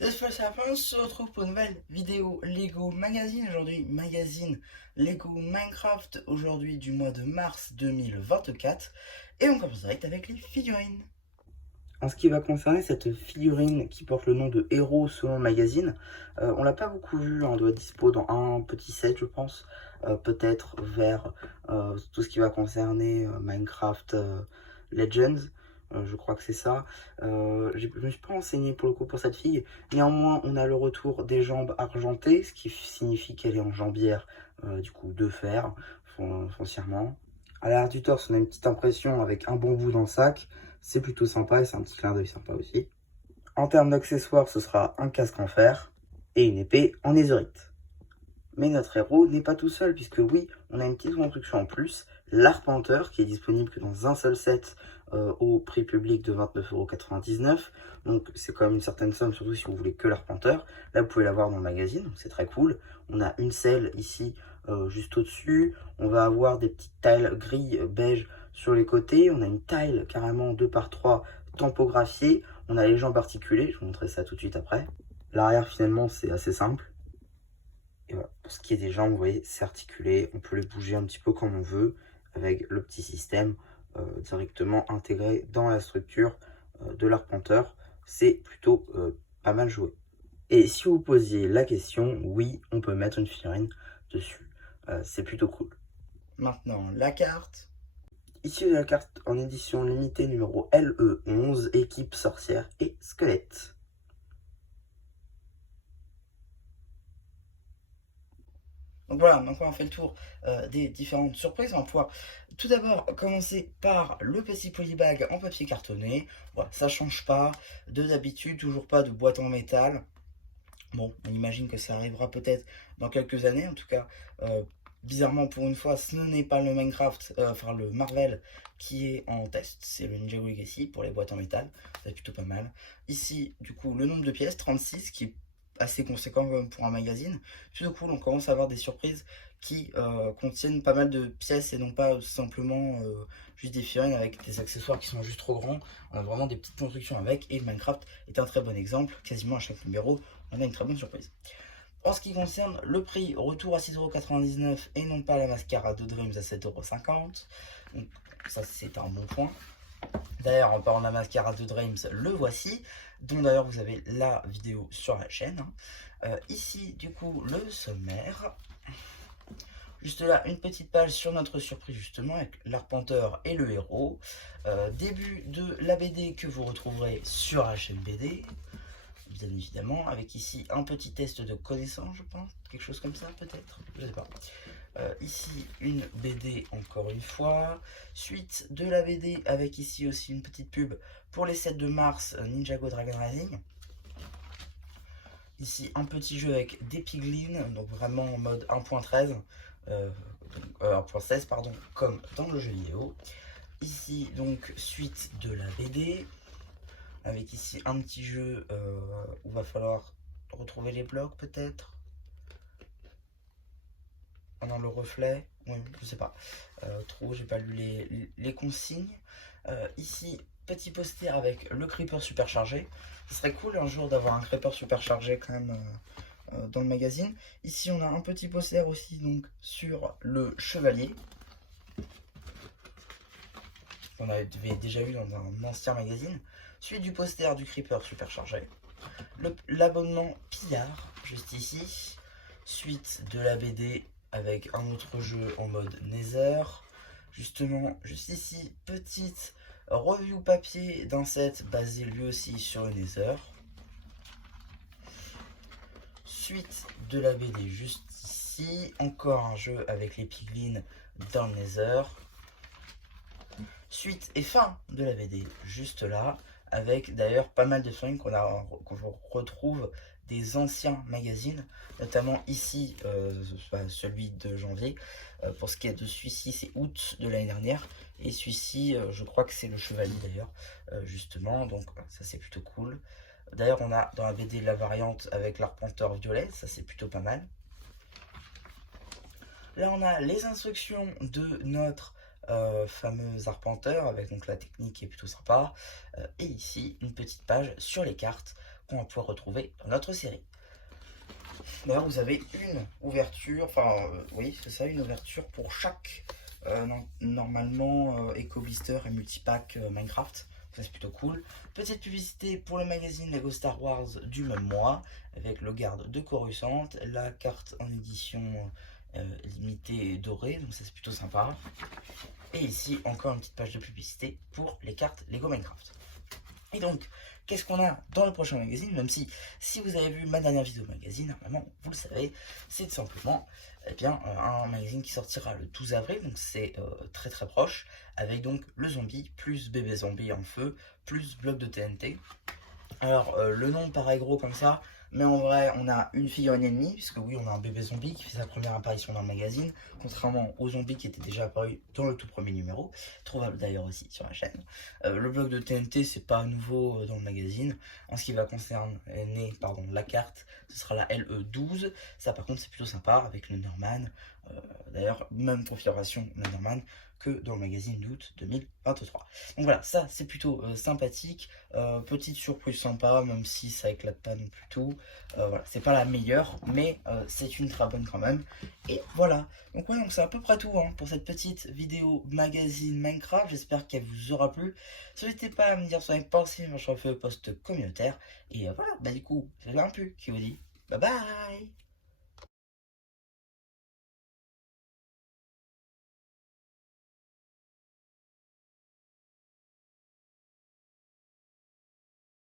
C'est Sapin, on se retrouve pour une nouvelle vidéo Lego Magazine. Aujourd'hui, magazine Lego Minecraft, aujourd'hui du mois de mars 2024. Et on commence direct avec les figurines. En ce qui va concerner cette figurine qui porte le nom de Héros selon le magazine, on l'a pas beaucoup vu, hein, on doit être dispo dans un petit set je pense, peut-être vers tout ce qui va concerner Minecraft Legends, je crois que c'est ça. Je me suis pas renseigné pour le coup pour cette fille, néanmoins on a le retour des jambes argentées, ce qui signifie qu'elle est en jambière du coup de fer foncièrement. À l'arrière du torse on a une petite impression avec un bambou dans le sac. C'est plutôt sympa et c'est un petit clin d'œil sympa aussi. En termes d'accessoires, ce sera un casque en fer et une épée en netherite. Mais notre héros n'est pas tout seul, puisque oui, on a une petite construction en plus, l'arpenteur, qui est disponible que dans un seul set au prix public de 29,99 €. Donc c'est quand même une certaine somme, surtout si vous voulez que l'arpenteur. Là, vous pouvez l'avoir dans le magazine, donc c'est très cool. On a une selle ici, juste au-dessus. On va avoir des petites tiles gris beige sur les côtés. On a une tile carrément 2 par 3 tampographiée. On a les jambes articulées, je vous montrerai ça tout de suite après. L'arrière, finalement, c'est assez simple. Et voilà, pour ce qui est des jambes, vous voyez, c'est articulé, on peut les bouger un petit peu comme on veut, avec le petit système directement intégré dans la structure de l'arpenteur. C'est plutôt pas mal joué. Et si vous posiez la question, oui, on peut mettre une figurine dessus. C'est plutôt cool. Maintenant, la carte. Ici, la carte en édition limitée numéro LE11, équipe sorcière et squelette. Donc voilà, maintenant on fait le tour des différentes surprises. On va pouvoir tout d'abord commencer par le petit polybag en papier cartonné. Voilà, ça change pas de d'habitude, toujours pas de boîte en métal. Bon, on imagine que ça arrivera peut-être dans quelques années. En tout cas, bizarrement pour une fois, ce n'est pas le Minecraft, enfin le Marvel qui est en test. C'est le Ninjago Legacy pour les boîtes en métal. C'est plutôt pas mal. Ici, du coup, le nombre de pièces, 36, qui est assez conséquent quand même pour un magazine. Plutôt cool, on commence à avoir des surprises qui contiennent pas mal de pièces et non pas simplement juste des figurines avec des accessoires qui sont juste trop grands. On a vraiment des petites constructions avec, et Minecraft est un très bon exemple. Quasiment à chaque numéro, on a une très bonne surprise. En ce qui concerne le prix, retour à 6,99 € et non pas la mascarade de Dreams à 7,50 €. Donc ça c'est un bon point. D'ailleurs, en parlant de la mascarade de Dreams, le voici, dont d'ailleurs vous avez la vidéo sur la chaîne. Ici, du coup, le sommaire. Juste là, une petite page sur notre surprise justement avec l'arpenteur et le héros. Début de la BD que vous retrouverez sur la chaîne BD, bien évidemment, avec ici un petit test de connaissance, je pense, quelque chose comme ça peut-être, je sais pas. Ici une BD encore une fois, suite de la BD avec ici aussi une petite pub pour les 7 de mars Ninjago Dragon Rising. Ici un petit jeu avec des piglins, donc vraiment en mode 1.13, 1.16 pardon, comme dans le jeu vidéo. Ici donc suite de la BD, avec ici un petit jeu où va falloir retrouver les blocs peut-être. Ah non, le reflet, oui, je sais pas. Trop, j'ai pas lu les consignes. Ici, petit poster avec le creeper superchargé. Ce serait cool un jour d'avoir un creeper superchargé quand même dans le magazine. Ici, on a un petit poster aussi donc sur le chevalier. On avait déjà eu dans un ancien magazine. Suite du poster du creeper superchargé. L'abonnement Pillard, juste ici. Suite de la BD avec un autre jeu en mode Nether. Justement, juste ici, petite review papier d'un set basé lui aussi sur le Nether. Suite de la BD juste ici, encore un jeu avec les piglins dans le Nether. Suite et fin de la BD juste là, avec d'ailleurs pas mal de figurines qu'on retrouve des anciens magazines, notamment ici celui de janvier. Pour ce qui est de celui-ci, c'est août de l'année dernière, et celui-ci je crois que c'est le chevalier d'ailleurs, justement, donc ça c'est plutôt cool. D'ailleurs on a dans la BD la variante avec l'arpenteur violet, ça c'est plutôt pas mal. Là on a les instructions de notre fameux arpenteur avec donc la technique qui est plutôt sympa, et ici une petite page sur les cartes qu'on va pouvoir retrouver dans notre série. D'ailleurs, vous avez une ouverture, oui, c'est ça, une ouverture pour chaque, normalement, Eco Blister et Multipack Minecraft. Ça, c'est plutôt cool. Petite publicité pour le magazine Lego Star Wars du même mois, avec le garde de Coruscant, la carte en édition limitée dorée, donc ça, c'est plutôt sympa. Et ici, encore une petite page de publicité pour les cartes Lego Minecraft. Et donc, qu'est-ce qu'on a dans le prochain magazine? Même si vous avez vu ma dernière vidéo magazine, normalement, vous le savez, c'est tout simplement un magazine qui sortira le 12 avril, donc c'est très très proche, avec donc le zombie, plus bébé zombie en feu, plus bloc de TNT. Alors, le nom paraît gros comme ça, mais en vrai, on a une figurine ennemie, puisque oui, on a un bébé zombie qui fait sa première apparition dans le magazine, contrairement aux zombies qui étaient déjà apparus dans le tout premier numéro, trouvable d'ailleurs aussi sur la chaîne. Le bloc de TNT, c'est pas nouveau dans le magazine. En ce qui va concerner la carte, ce sera la LE12. Ça, par contre, c'est plutôt sympa avec le Norman. D'ailleurs, même configuration Norman que dans le magazine d'août 2023. Donc voilà, ça c'est plutôt sympathique, petite surprise sympa, même si ça éclate pas non plus tout. Voilà, c'est pas la meilleure, mais c'est une très bonne quand même. Et voilà, donc ouais, donc c'est à peu près tout pour cette petite vidéo magazine Minecraft. J'espère qu'elle vous aura plu. N'hésitez pas à me dire ce que vous en pensez, moi je refais le post communautaire. Et voilà, bah du coup, c'est un pu qui vous dit bye bye.